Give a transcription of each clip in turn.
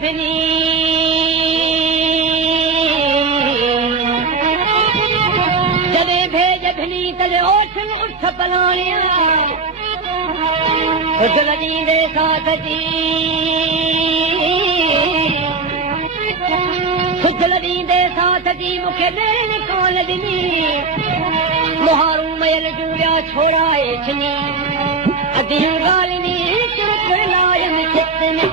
بني جدے بھیج بھنی تجے اوٹھن اٹھ پلانیا خجل دے ساتھ جی خجل دے ساتھ جی مکھے دین کون دنی مہارو میل جوڑیا چھوڑائے چھنی ادھیوں گالنی چرک لائن کھتنی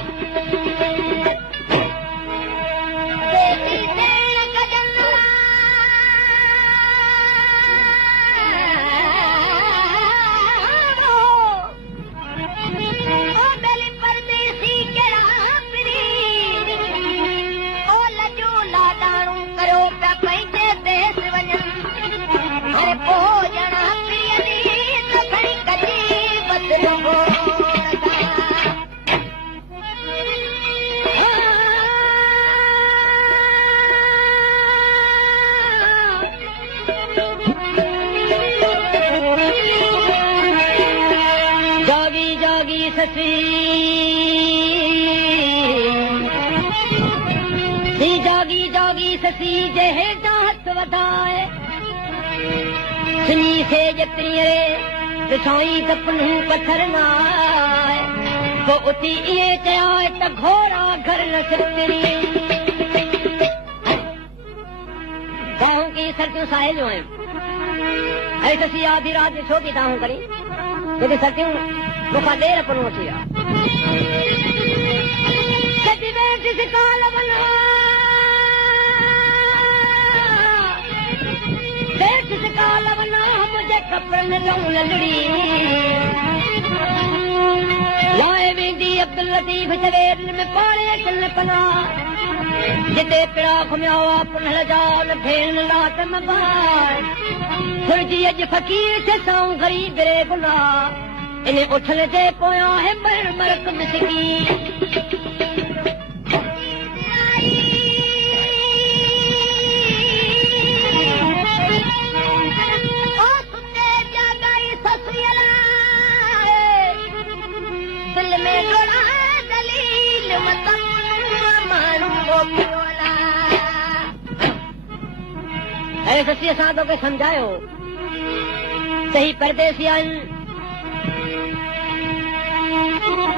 जागी जागी ससी जे हेठा हथ वधाए सुनी से जतरी साईं तपनू पत्थर न आए तो उती इहे चया त घोड़ा घर न सिरतरी ताहूं की सर्दियूं साहेलियूं आहिनि ऐं ससी आधी राति छो की ताहूं करी जॾहिं सर्दियूं मूंखां देर परूं अची विया कपड़न लूं ललड़ी लाए वेंदी अब्दुल लतीफ जवेर में पाड़े चल पना जिते पिड़ा घुमिया पुनल जा न भेण लाट मबार थुरजी अज फकीर से साऊं गरीब रे गुना इने उठल जे पोया है मर मरक मिसकी सची असां तोखे सम्झायो सही परदेसी आहिनि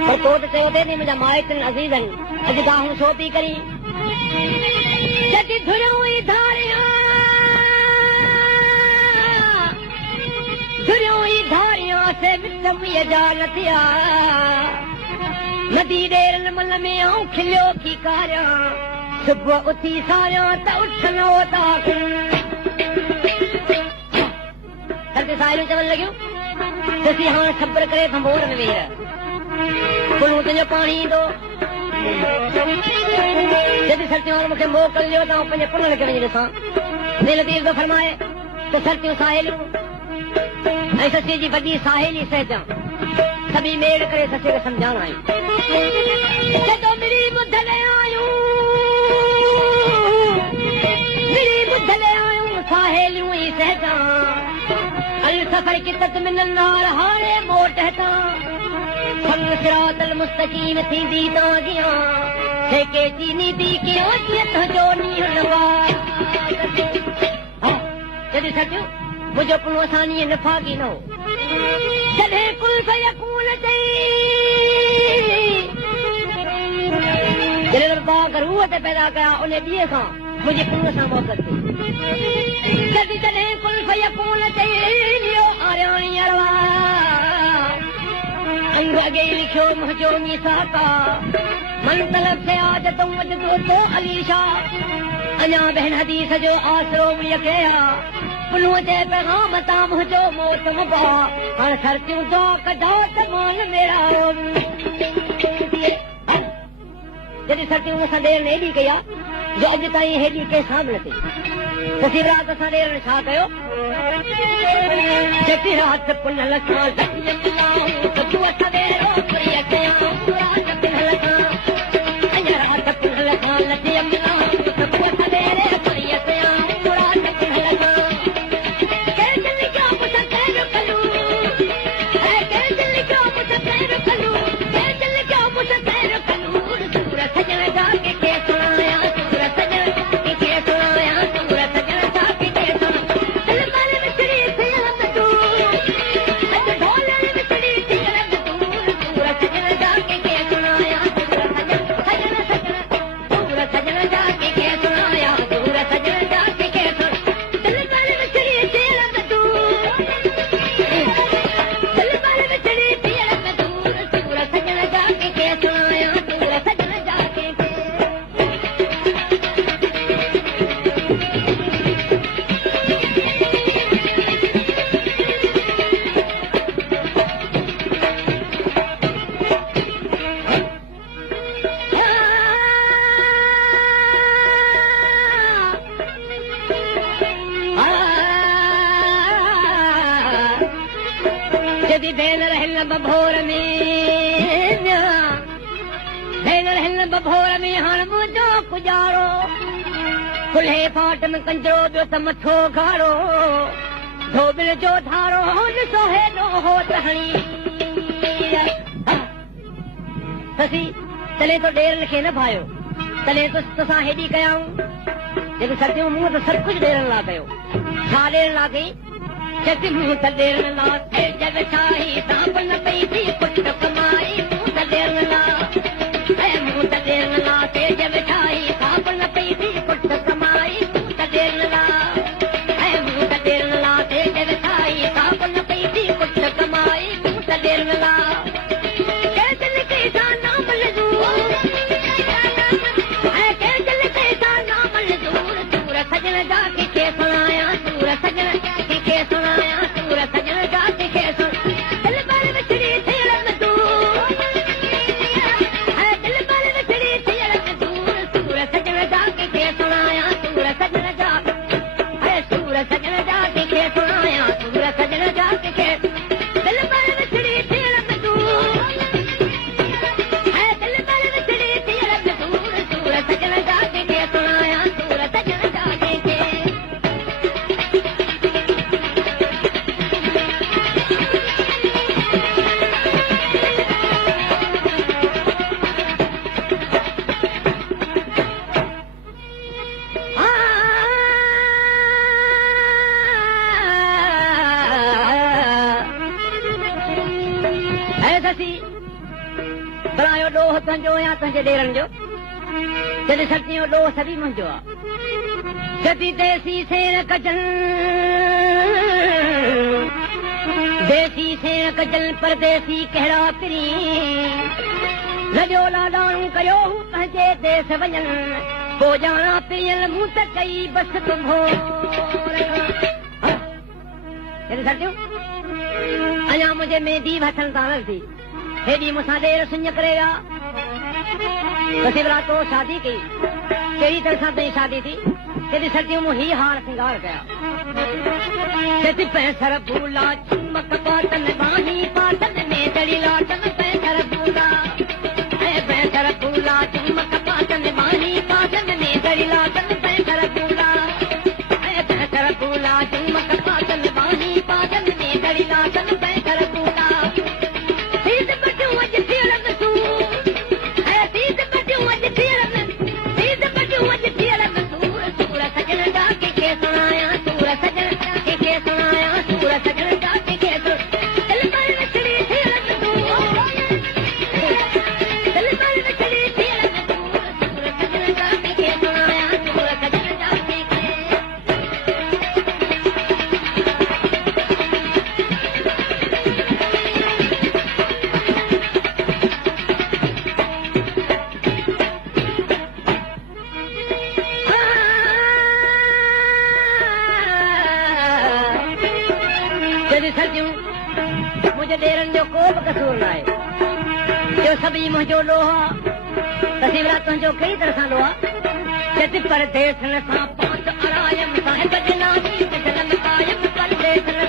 पर तो त चयो अथई मुंहिंजा माइट अज़ीज़ आहिनि अॼु दाहूं छो थी करी धुरियूं ई धारियां से मिट जा न थिया नदी ॾेरनि मन में आऊं खिलियो की कारियां सुबुह उथी सारियां त उथनो था साहिलियूं चवण लॻियूं ससी हाणे सब्र करे भंबोर में वेह पुलूं तुंहिंजो पाणी ईंदो जॾहिं सर्दियूं मूंखे मोकिलियो त पंहिंजे पुनल खे वञी ॾिसां लतीफ़ थो फरमाए त सर्दियूं साहेलियूं ऐं ससीअ जी वॾी साहेली सहजां सभी मेड़ करे ससी खे सम्झाइण आयूं जॾो मिली ॿुधल आयूं साहेलियूं ई सहजां सफर की तक में नार हारे मोट हटा संग सिरातल मुस्तकीम थी दी तागिया है के चीनी दी की ओजियत जो नी लगा जदी सकियो मुझे पुनो आसानी नफा की न हो जदे कुल फयकून चई जदे बाग रूह ते पैदा कया उन दिए सां मुझे पुनो सां मोहब्बत थी जदी जदे कुल फयकून चई अंग अगे लिखियो मुंहिंजो मीसाका मन तलब से आज तुम वजदो तो अलीशा अञा बहन हदीस जो आसरो मुझे कया पुनूअ जे पैगाम तां मुंहिंजो मौत मुबा हाणे सर्दियूं दो कढो त मान मेरा जॾहिं सर्दियूं असां देर न एॾी कया जो अॼु ताईं हेॾी कंहिंसां बि न थी ससी रात असां देर छा कयो जॾहिं रात पुनल खां बभोर में भेनर हिन बभोर में हाणे मुंहिंजो गुजारो कुल्हे फाट में कंजरो ॿियो त मथो गारो धोबिल जो धारो ॾिसो हेॾो हो तहणी ससी तॾहिं तो ॾेर लिखे न भायो तॾहिं तोसां हेॾी कयाऊं जेको सर्दियूं मूं त सभु कुझु ॾेरण लाइ कयो छा ॾेरण लाइ कई चट मूं त ॾेरण लाइ जग ठाही सांप न पई थी पुट कमाई मूं त ॾेरण लाइ मूं त ॾेरण लाइ जग ठाही सांप न पई थी पुट कमाई मूं त ॾेरण लाइ मूं त ॾेरण लाइ जग ठाही सांप न पई थी पुट कमाई मूं त ॾेरण लाइ भला ॾोह तुंहिंजो या तुंहिंजे ॾेरनि जो जॾहिं सर्दियूं ॾोह सभी मुंहिंजो आहे जॾी देसी सेण कजल देसी सेण कजल परदेसी कहिड़ा पिरी लॻियो लाॾाणू कयो हू पंहिंजे देस वञनि पोइ ॼाणा पिरियल मूं त कई बस तुम्हो जॾहिं सर्दियूं अञा मुंहिंजे मेंदी हथनि तां लॻंदी हेॾी मूंसां ॾेर सुञ करे विया तो शादी कई कहिड़ी तरह सां तुंहिंजी शादी थी हेॾी सर्दियूं मूं ही हार सिंगार कया पैसर भूला चुमक पातन बानी पातन में दड़ी लाटन पैसर भूला चुमक पातन बानी पातन में दड़ी लाटन पैसर भूला चुमक पातन बानी पातन में दड़ी लाटन पैसर भूला मुंहिंजे ॾेरनि जो को बि कसूर न आहे जो सभई मुंहिंजो ॾोह तसीवरा तुंहिंजो कई तरह सां ॾोह परदेस सां पांच अरायम साहिब जनानी परदेस